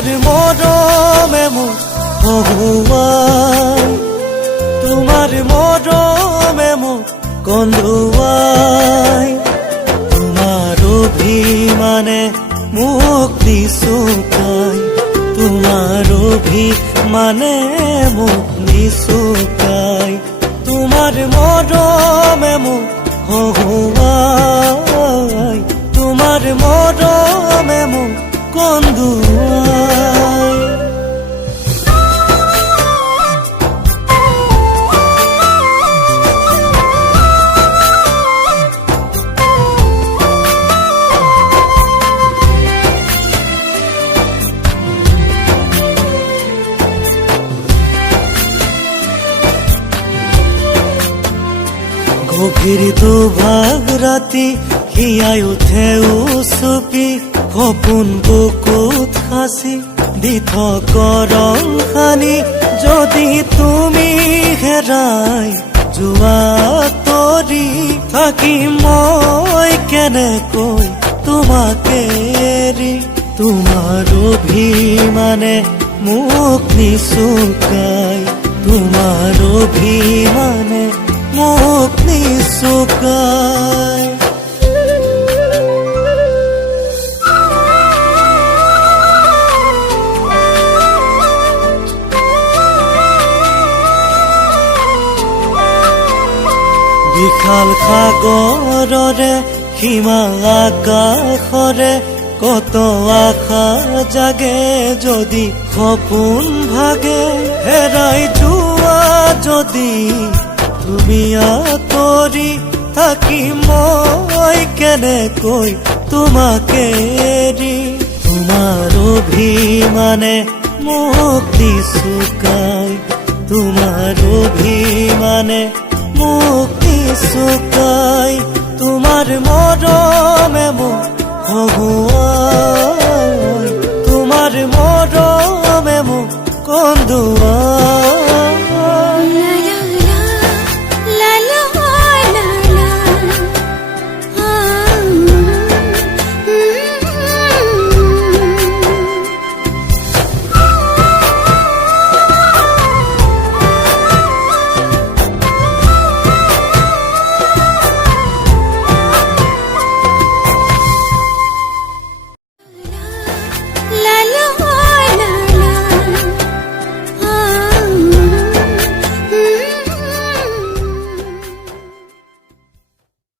তোমার মরমে মুখ হহুয়াই, তোমার মরমে মুখ কন্দুয়াই, তোমার অভিমানে মুখ নিশুকাই, তোমার অভিমানে মুখ নিশুকাই, তোমার মরমে মুখ হহুয়াই, তোমার মরমে মুখ কন্দুয়াই। গভীর দুভাগ রাতি হিয়াই উঠে উচুপি, সপোন বুকুত সাঁচি দিথ কৰং সানি, যদি তুমি হেৰাই যোৱা তৰি থাকিম মই কেনেকৈ তোমাকে এৰি, তোমাৰ অভিমানে মোক নিশুকাই, তোমাৰ অভিমানে মোক নিশুকাই। বিশাল সাগৰৰে সীমা আকাশৰে কত আশা জাগে, যদি সপোন ভাগে হেৰাই যোৱা যদি তুমি আঁতৰি থাকিম মই কেনেকৈ তোমাকে এৰি, তোমাৰ অভিমানে মোক নিশুকাই, তোমাৰ অভিমানে মোক নিশুকাই, তোমাৰ মৰম